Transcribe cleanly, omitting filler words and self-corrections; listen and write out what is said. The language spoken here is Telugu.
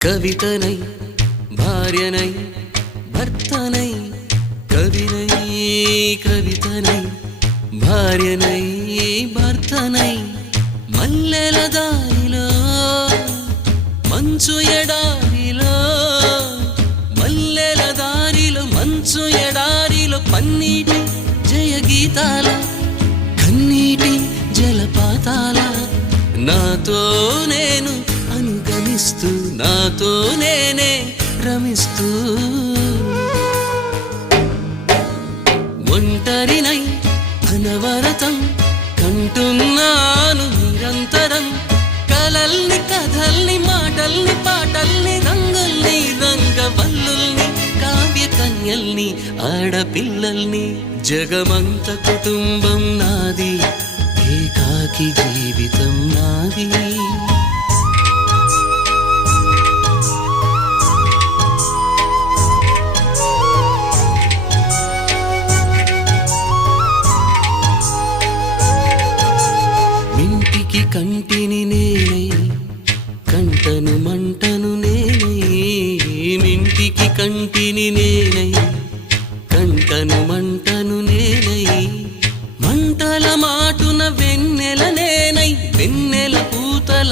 కవితనై భార్యనై భర్తనై కవినై కవితనై భార్యనై భర్తనై మల్లెల దారిలో మంచు ఎడారిలో మల్లెల దారిలో మంచు ఎడారిలో పన్నీటి జయగీతాల కన్నీటి జలపాతాల నాతో నేను అనుగమిస్తూ నాతో నేనే రమిస్తూ ఒంటరినై అనవరతం కంటున్నాను నిరంతరం కలల్ని కథల్ని మాటల్ని పాటల్ని రంగుల్ని రంగవల్లుల్ని కావ్య కన్యల్ని ఆడపిల్లల్ని జగమంత కుటుంబం నాది ఏకాకి జీవితం నాది మింటికి కంటిని నేనై కంటను మంటను నేనై మింటికి కంటిని నేనై కంటను మంటను నేనై మంటల మాటున వెన్నెల నేనై వెన్నెల పూతల